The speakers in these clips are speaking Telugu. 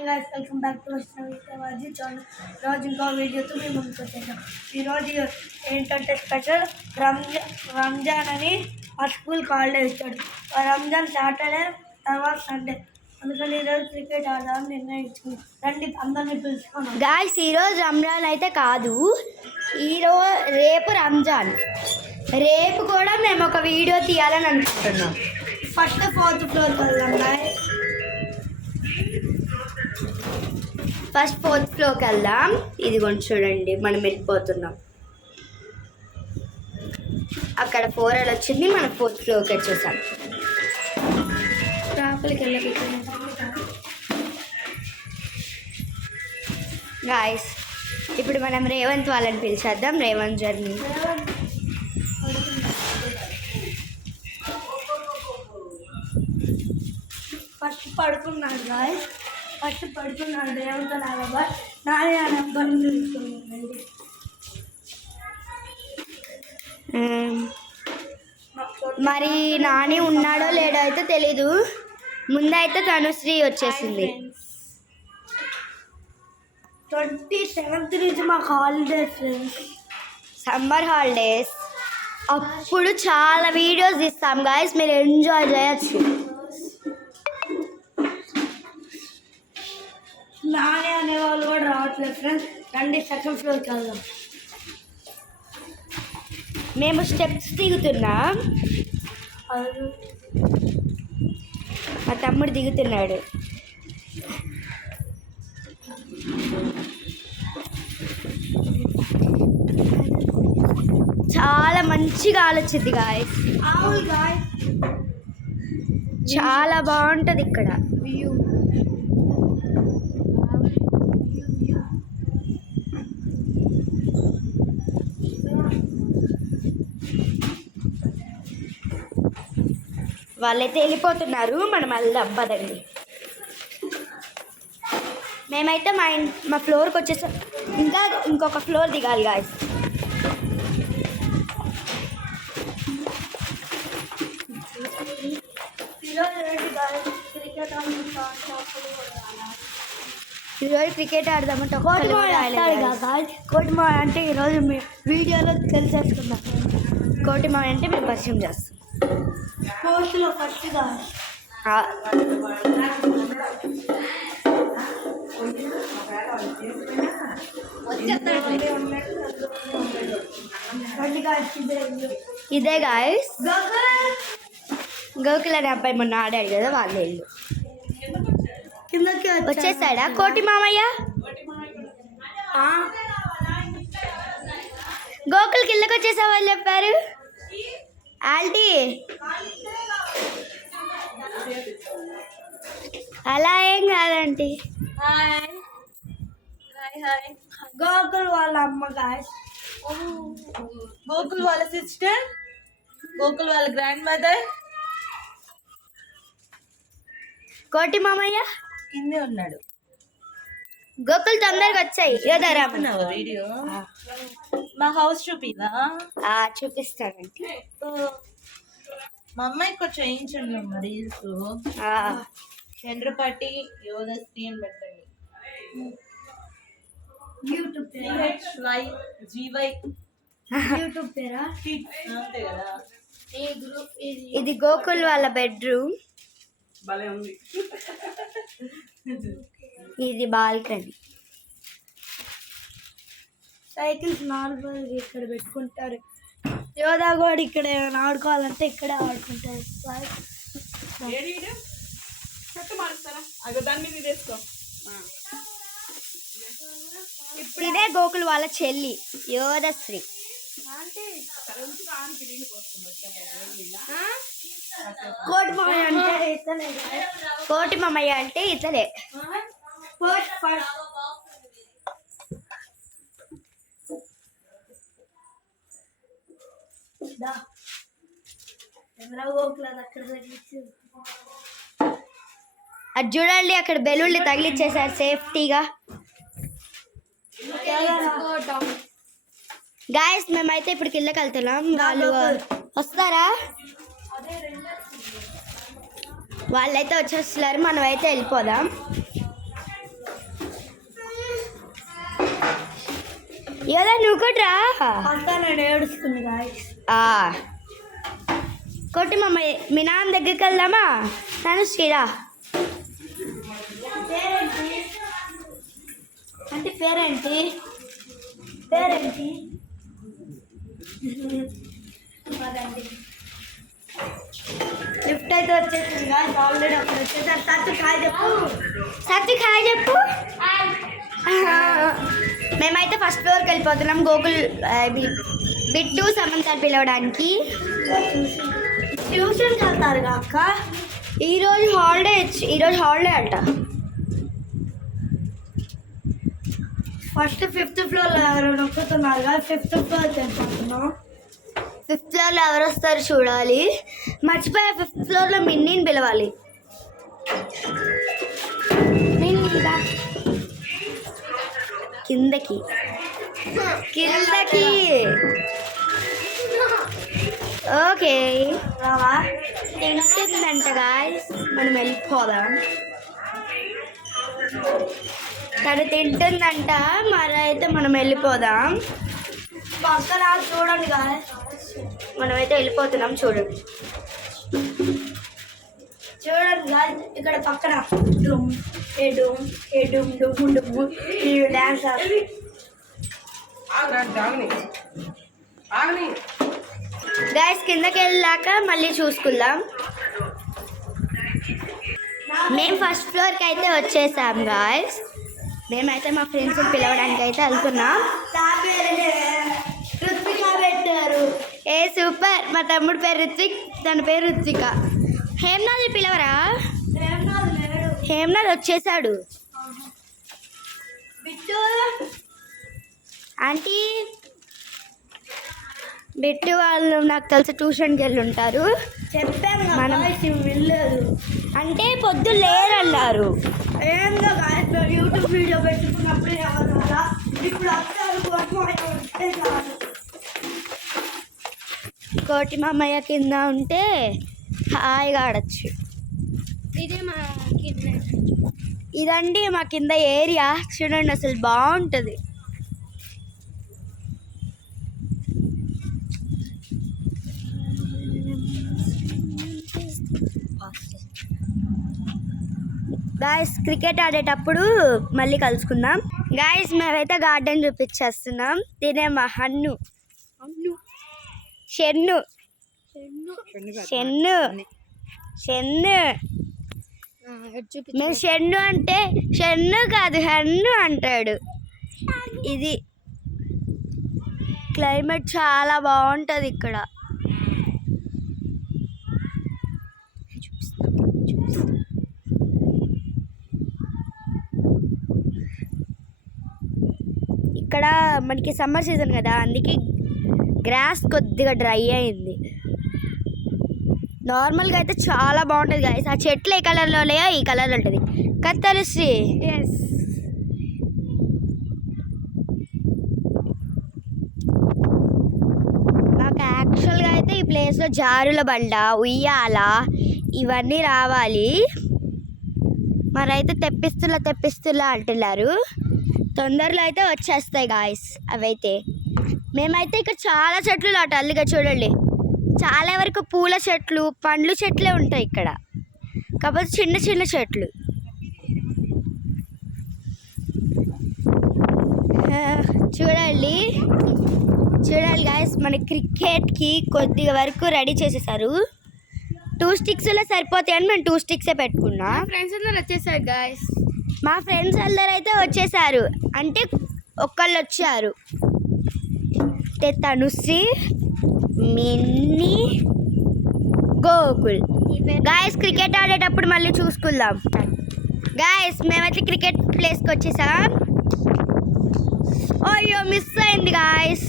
Hi guys, welcome back to Vaishnavi channel. ఈరోజు ఇంకో వీడియోతో మేము ముందుకు వచ్చేసాం. ఈరోజు ఏంటంటే స్పెషల్ రంజాన్ అని మా స్కూల్కి హాలిడే ఇచ్చాడు. రంజాన్ సాటర్డే తర్వాత సండే, అందుకని ఈరోజు క్రికెట్ ఆడాలని నిర్ణయించుకున్నాం. రండి అందరినీ పిలుచుకున్నాం. గాయ్స్, ఈరోజు రంజాన్ అయితే కాదు, రేపు రంజాన్. రేపు కూడా మేము ఒక వీడియో తీయాలని అనుకుంటున్నాం. ఫస్ట్ 4th ఫ్లోర్కి వెళ్దాం గాయ్స్. ఫస్ట్ 4th ఫ్లోర్కి వెళ్దాం. ఇదిగోండి చూడండి, మనం వెళ్ళిపోతున్నాం. అక్కడ 4 వచ్చింది, మనం 4th ఫ్లోర్కి వచ్చేసాం. లోపలికి వెళ్ళి గాయ్స్, ఇప్పుడు మనం రేవంత్ వాళ్ళని పిలిచేద్దాం. రేవంత్ జర్నీ ఫస్ట్ పడుకున్నాడు గాయ్స్. ఫస్ట్ పడుకున్నాడు రేవంత్ నాగబ్బా. నానే అనుకొని పిలుచుకున్నానండి. మరి నాని ఉన్నాడో లేడో అయితే తెలీదు. ముందైతే తనుశ్రీ వచ్చేసింది. 27th నుంచి మాకు హాలిడేస్ ఫ్రెండ్స్, సమ్మర్ హాలిడేస్. అప్పుడు చాలా వీడియోస్ ఇస్తాం గాయస్, మీరు ఎంజాయ్ చేయొచ్చు. నానే అనేవాళ్ళు కూడా రావట్లేదు ఫ్రెండ్స్. రండి 2nd ఫ్లోర్కి వెళ్దాం. మేము స్టెప్స్ దిగుతున్నాం. మా తమ్ముడు దిగుతున్నాడు. చాలా మంచిగా ఆలోచింది గాయస్. చాలా బాగుంటుంది ఇక్కడ వ్యూ. వాళ్ళైతే వెళ్ళిపోతున్నారు, మనం వెళ్దాం పదండి. మేమైతే మా ఫ్లోర్కి వచ్చేసాం. ఇంకా ఇంకొక ఫ్లోర్ దిగాలి గాయస్. ఈరోజు క్రికెట్ ఆడదాము. కోటిమా అంటే ఈరోజు వీడియోలో తెలిసేసుకున్నాం. కోటిమా అంటే మేము పరిచయం చేస్తాం. పోస్ట్లో ఫస్ట్ ఇదే గాయస్ గోకుల్ అనే అబ్బాయి మొన్న ఆడాడు కదా, వాళ్ళ ఇల్లు. కిందకి వచ్చేసాడా కోటి మామయ్య? గోకుల్ కిందకి వచ్చేసా వాళ్ళు చెప్పారు. ఆంటీ అలా ఏం కాదంటీ. గోకుల్ వాళ్ళ అమ్మ గాయస్, గోకుల్ వాళ్ళ సిస్టర్, గోకుల్ వాళ్ళ గ్రాండ్ మదర్. కోటి మామయ్య కిందే ఉన్నాడు. గోకుల్ తొందరగా వచ్చాయి. వీడియో మా హౌస్ చూపిదా? చూపిస్తానండి. మా అమ్మాయికి కొంచెం వేయించండి రీల్స్. చంద్రపాటి యోగశ్రీ అని పెట్టండి. యూట్యూబ్ యూట్యూబ్ పేరా? అంతే కదా. ఇది గోకుల్ వాళ్ళ బెడ్రూమ్, ఇది బాల్కనీ. సైకిల్స్ నార్మల్ ఇక్కడ పెట్టుకుంటారు. యోధా కూడా ఇక్కడ ఏమైనా ఆడుకోవాలంటే ఇక్కడే ఆడుకుంటారు. ఇదే గోకుల్ వాళ్ళ చెల్లి యోధశ్రీ. కోటి మామయ్య అంటే ఇతనే. కోటి మామయ్య అంటే ఇతనే. అది చూడండి, అక్కడ బెలూన్లు తగిలిచ్చేసారు సేఫ్టీగా. గాయస్, మేమైతే ఇప్పుడు కిందకి వెళ్తున్నాం. వాళ్ళు వస్తారా? వాళ్ళైతే వచ్చేస్తున్నారు, మనం అయితే వెళ్ళిపోదాం. ఇలా నువ్వు కూడా రా. అక్క నేను ఏడుస్తుంది గాయస్. కొట్టి మమ్మ మీ నాన్న దగ్గరికి వెళ్దామా? నన్ను శ్రీరా అంటే పేరేంటి పేరేంటి లిఫ్ట్ అయితే వచ్చేసింది గాయస్. ఆల్రెడీ అప్పుడు వచ్చేసారు. సత్తు కాయ చెప్పు. సత్తి హాయ్ చెప్పు. మేమైతే ఫస్ట్ ఫ్లోర్కి వెళ్ళిపోతున్నాం గోకుల్ బిట్టు సమంత పిలవడానికి. ట్యూషన్కి వెళ్తారు అక్క. ఈరోజు హాలిడే అంట. ఫస్ట్ 5th ఫ్లోర్లో ఎవరు నొక్కుతున్నారు కదా, 5th ఫ్లోర్కి వెళ్ళిపోతున్నాం. 5th ఫ్లోర్లో ఎవరు వస్తారు చూడాలి. మర్చిపోయా 5th ఫ్లోర్లో మిన్నీని పిలవాలి. మిన్నీగా కిందకి ఓకే రావా? తింటుందంట గాయస్. మనం వెళ్ళిపోదాం. తను తింటుందంట, మరైతే మనం వెళ్ళిపోదాం. పక్కన చూడండి గాయస్. మనమైతే వెళ్ళిపోతున్నాం. చూడండి చూడండి గాయస్, ఇక్కడ పక్కన డుమ్ ఏ డుమ్ ఏ డుమ్ డుమ్ డుమ్ ఈ డ్యాన్స్ గాయస్. కిందకి వెళ్ళాక మళ్ళీ చూసుకుందాం. మేము ఫస్ట్ ఫ్లోర్కి అయితే వచ్చేసాం గాయస్. మేమైతే మా ఫ్రెండ్స్ పిలవడానికి అయితే వెళ్తున్నాం. రుత్విక పెట్టారు. ఏ సూపర్. మా తమ్ముడు పేరు రుత్విక్, తన పేరు రుత్విక. హేమనాథ్ పిలవరా? హేమనాథ్ వచ్చేసాడు. బిట్టు ఆంటీ బిట్టు వాళ్ళు నాకు తెలిసి ట్యూషన్కి వెళ్ళి ఉంటారు. చెప్పాను మనం- వెళ్ళలేదు అంటే పొద్దు లేరన్నారు. ఏందో గాయస్, యూట్యూబ్ వీడియో పెట్టుకున్నప్పుడు ఎవరు రాలా. ఇప్పుడు అత్తారు కోటి మామయ్య కింద ఉంటే హాయిగా ఆడచ్చు. ఇదండి మా కింద ఏరియా. చూడండి అసలు బాగుంటుంది. గాయస్ క్రికెట్ ఆడేటప్పుడు మళ్ళీ కలుసుకుందాం. గాయస్ మేమైతే గార్డెన్ చూపించేస్తున్నాం. తినే మా హన్ను షెన్ను షెన్ను షెన్ను మేము షెన్ను అంటే షెన్ను కాదు హన్ను అంటాడు. ఇది క్లైమేట్ చాలా బాగుంటుంది ఇక్కడ. ఇక్కడ మనకి సమ్మర్ సీజన్ కదా, అందుకే గ్రాస్ కొద్దిగా డ్రై అయింది. నార్మల్గా అయితే చాలా బాగుంటుంది గాయస్. ఆ చెట్లు ఏ కలర్లో లేయో ఈ కలర్లో ఉంటుంది. కత్తరిశ్రీ ఎస్. నాకు యాక్చువల్గా అయితే ఈ ప్లేస్లో జారుల బండ, ఉయ్యాల ఇవన్నీ రావాలి. మరైతే తెప్పిస్తులా అంటున్నారు. తొందరలో అయితే వచ్చేస్తాయి గాయస్ అవైతే. మేమైతే ఇక్కడ చాలా చెట్లు అల్లిగా చూడండి. చాలా వరకు పూల చెట్లు, పండ్లు చెట్లే ఉంటాయి ఇక్కడ. కాకపోతే చిన్న చిన్న చెట్లు. చూడాలి గాయస్, మన క్రికెట్కి కొద్దిగా వరకు రెడీ చేసేసారు. 2 స్టిక్స్లో సరిపోతాయని మేము 2 స్టిక్సే పెట్టుకున్నాం. ఫ్రెండ్స్ అందరూ వచ్చేసారు గాయస్. మా ఫ్రెండ్స్ అందరూ అయితే వచ్చేసారు. అంటే ఒకళ్ళు వచ్చారు. Tanushree, Minnie, Gokul. Guys cricket ఆడేటప్పుడు మళ్ళీ చూసుకుందాం. గాయస్ మేమైతే క్రికెట్ ప్లేస్కి వచ్చేసాం. అయ్యో మిస్ అయింది గాయస్.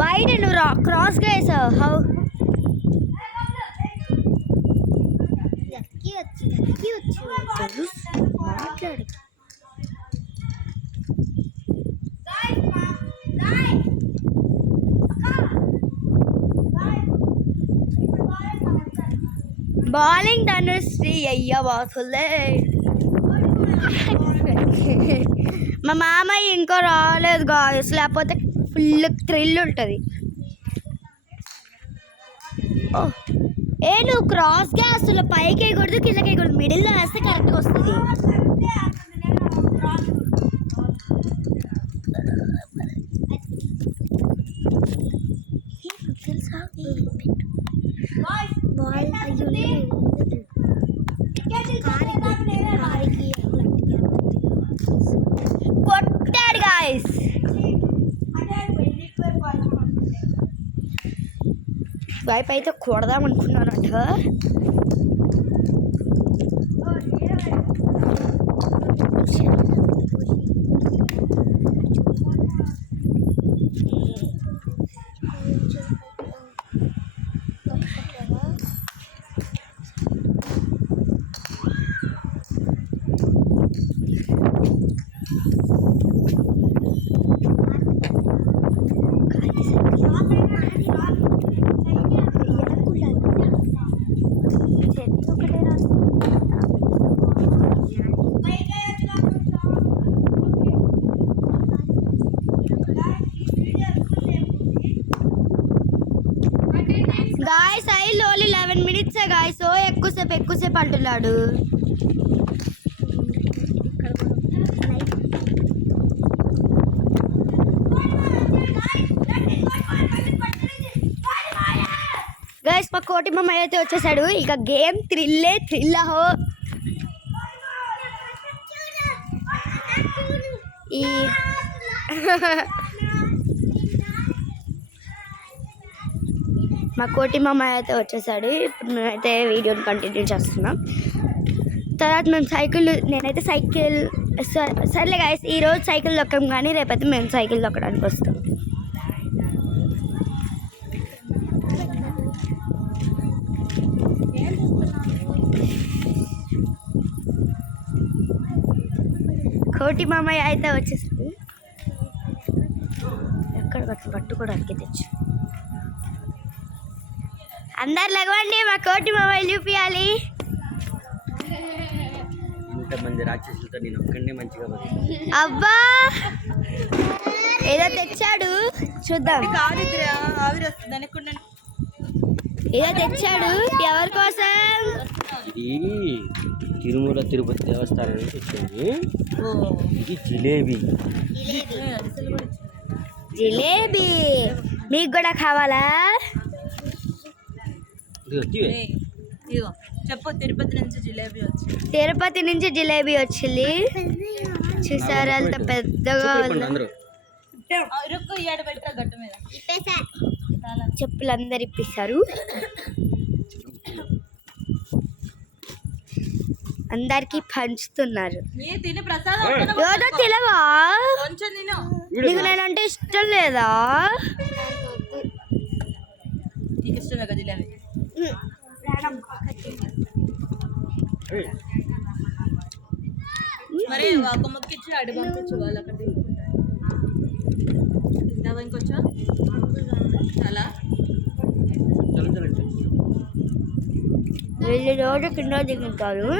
వైడ్ నువ్వు క్రాస్గా వేసావు. హౌ మాట్లాడు. బౌలింగ్ ధనుశ్రీ అయ్యా బాసులే. మా మామయ్య ఇంకా రాలేదు గాయస్, లేకపోతే ఫుల్ థ్రిల్ ఉంటుంది. ఏ నువ్వు క్రాస్గా అసలు పైకి వేయకూడదు కిందకి వేయకూడదు, మిడిల్లో వేస్తే కరెక్ట్గా వస్తుంది. కొట్టాడు గాయస్. వైపు అయితే కొడదాం అనుకున్నానంట. గాయస్ అయ్యి ఓన్లీ 11 minutes గాయస్. ఓ ఎక్కువసేపు అంటున్నాడు. గైస్ మా కోటి మామ అయితే వచ్చేసాడు. ఇక గేమ్ థ్రిల్ అహో. ఈ మా కోటి మామ అయితే వచ్చేసాడు. ఇప్పుడు మేమైతే వీడియోని కంటిన్యూ చేస్తున్నాం. తర్వాత మేము నేనైతే సైకిల్ సర్లే గాయస్, ఈరోజు సైకిల్ దొక్కం కానీ రేపైతే మేము సైకిల్ దొక్కడానికి వస్తాం. కోటి మామయ్య అయితే వచ్చేసాడు. ఎక్కడ పట్టుకోవడానికి తెచ్చు. అందరు లెగవండి, మా కోటి మామయ్య చూపించాలి. ఇంతమంది రాక్షసులతో నేను ఒక్కడే మంచిగా అబ్బా ఏదో తెచ్చాడు చూద్దాం. ఏదో తెచ్చాడు ఎవరి కోసం? ఇది తిరుమల తిరుపతి దేవస్థానం నుంచి వచ్చింది. ఇది జిలేబీ మీకు కూడా కావాలా? చెప్పు. తిరుపతి నుంచి జిలేబీ వచ్చింది. చూసారా అంత పెద్దగా చెప్పులు అందరు ఇప్పిస్తారు. అందరికి పంచుతున్నారు. ఏదో తినవా? నీకు నేనంటే ఇష్టం లేదా? మరి ఒక మొక్కిచ్చి అడి పంపించు వాళ్ళకి. ఇంకొచ్చా అలా వీళ్ళు రోజు కింద దిగుతారు.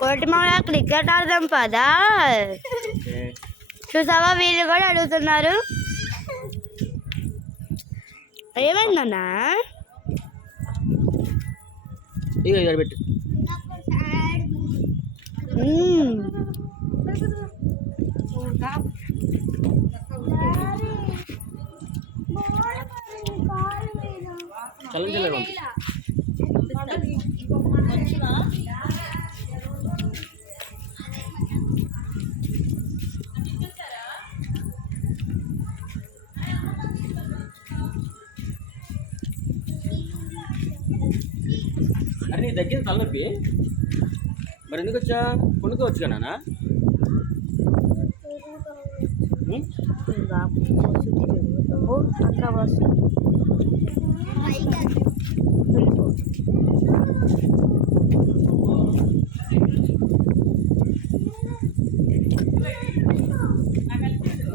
కోటి మామయ్య క్రికెట్ ఆడదాం పదా. చూసావా వీళ్ళు కూడా అడుగుతున్నారు. ఏమైందన్నా? అరే నీ దగ్గర తలనొప్పి మరి ఎందుకు వచ్చా? కొనుక్కోవచ్చు కదా నాన్న.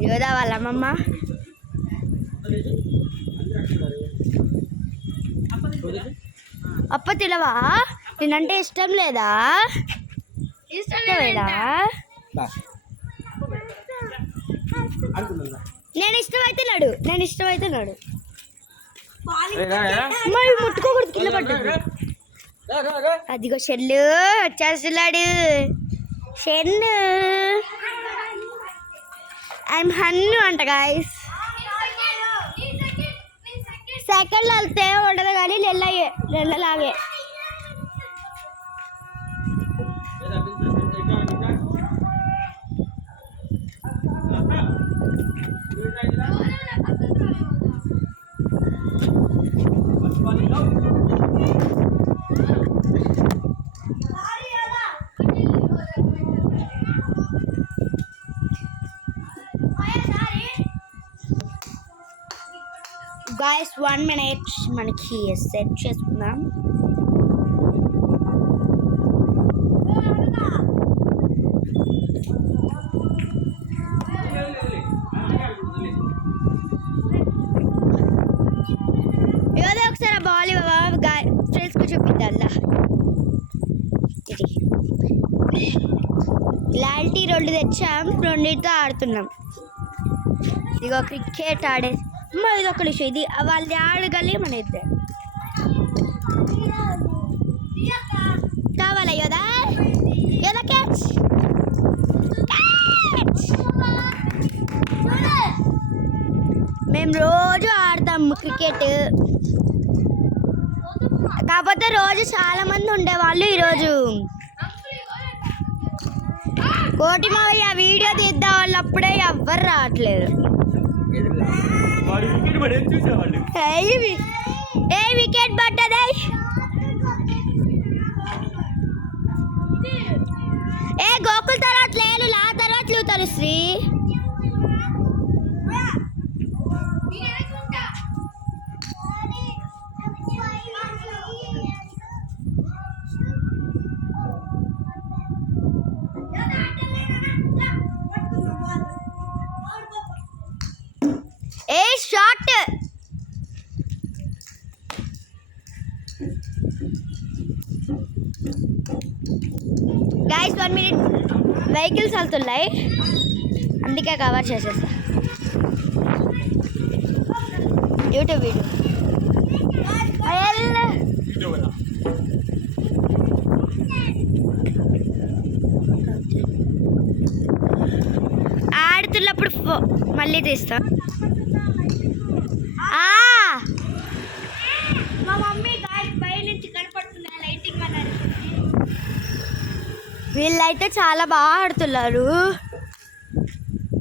యోధా వాళ్ళ అమ్మమ్మ. అప్ప తినవా? నేనంటే ఇష్టం లేదా? ఇష్టమేదా? నేను ఇష్టమైతే నాడు ముట్టుకోకూడదు, కింద పడ్డాడు. అదిగో షెల్లు వచ్చేస్తున్నాడు. షెన్ను ఐఎమ్ హన్ను అంట గాయస్. సెకండ్లు వెళ్తే ఉండదు కానీ నెల్లలాగే. గాయస్ 1 minute మనకి సెట్ చేసుకుందాం. ఏదో ఒకసారి బాల్ ఫ్రెండ్స్కి చూపిద్దా. ఇలాంటి 2 తెచ్చాం, 2తో ఆడుతున్నాం. ఇదిగో క్రికెట్ ఆడే ఇది ఒక విషయం. ఇది వాళ్ళది ఆడగలి మన ఇద్దరు కావాలా యోదా? యోదా క్యాచ్. మేము రోజు ఆడతాము క్రికెట్, కాకపోతే రోజు చాలా మంది ఉండేవాళ్ళు. ఈరోజు కోటి మావయ్య వీడియో తీద్దాం వాళ్ళు అప్పుడే ఎవ్వరు రావట్లేదు. ఏ వికెట్ పట్టదే. ఏ గోకుల్ తర్వాత లేదు, లా తర్వాత లూతారు శ్రీ. ఏ షాట్. గైస్ 1 minute వెహికల్స్ వెళ్తున్నాయి, అందుకే కవర్ చేసేస్తా యూట్యూబ్ వీడియో. ఆడుతున్నప్పుడు మళ్ళీ తీస్తా. మా మమ్మీ బయట నుంచి కనపడుతున్నా లైటింగ్ అన్నారు. వీళ్ళైతే చాలా బాగా ఆడుతున్నారు.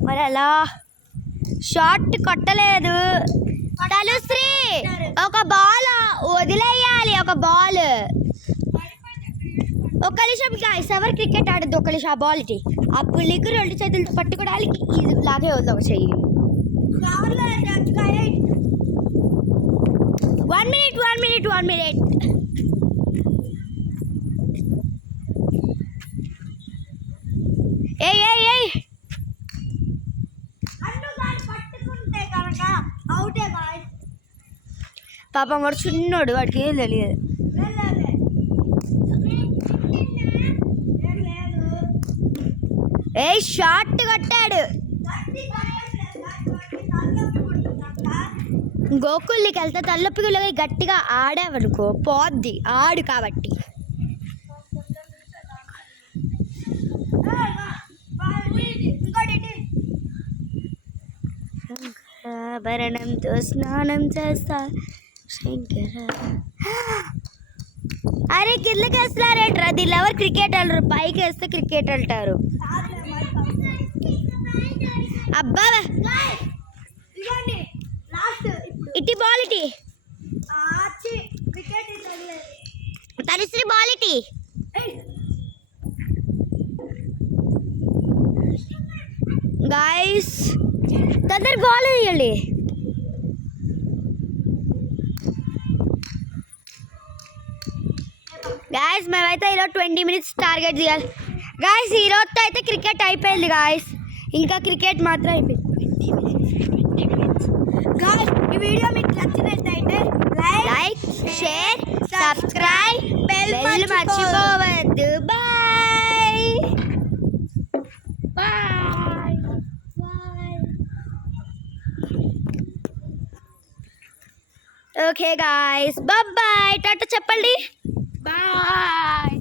మరి అలా షాట్ కొట్టలేదు. తలుశ్రీ ఒక బాల్ వదిలేయాలి. ఒక బాల్ ఒక్క నిమిషం గాయ్స్, ఎవరు క్రికెట్ ఆడద్దు. ఒక్క నిమిషం ఆ బాల్ ఇటీ. అప్పుడు నీకు 2 చేతులతో పట్టుకోవడానికి ఇది లాగే వద్దు ఒక చెయ్యి. 1 minute. ఏయ్ పాపం వాడు చిన్నోడు, వాడికి ఏం తెలియదు. ఏ షాట్ కొట్టాడు. గోకుల్కి వెళ్తే తల్లొప్పిగా గట్టిగా ఆడావనుకో పోద్ది. ఆడు కాబట్టి శంకరాభరణంతో స్నానం చేస్తా శంకర. అరే కిందకి వేస్తున్నారేంట్రా? దీనిలో ఎవరు క్రికెట్ ఆడరు, పైకి వేస్తే క్రికెట్ అంటారు. అబ్బా ఇటీ బాల్ ఇటీ. తనుశ్రీ బాల్ ఇటీ. గాయస్ తొందర బాల్ వేయాలి. గాయస్ మేమైతే ఈరోజు 20 minutes టార్గెట్ చేయాలి. గాయస్ ఈరోజుతో అయితే క్రికెట్ అయిపోయింది గాయస్. ఇంకా క్రికెట్ మాత్రం అయిపోయింది. గాయ్స్ ఈ వీడియో మీకు నచ్చినట్లయితే లైక్ షేర్ సబ్స్క్రైబ్ బెల్ మర్చిపోవద్దు bye bye okay guys bye tata చెప్పండి బాయ్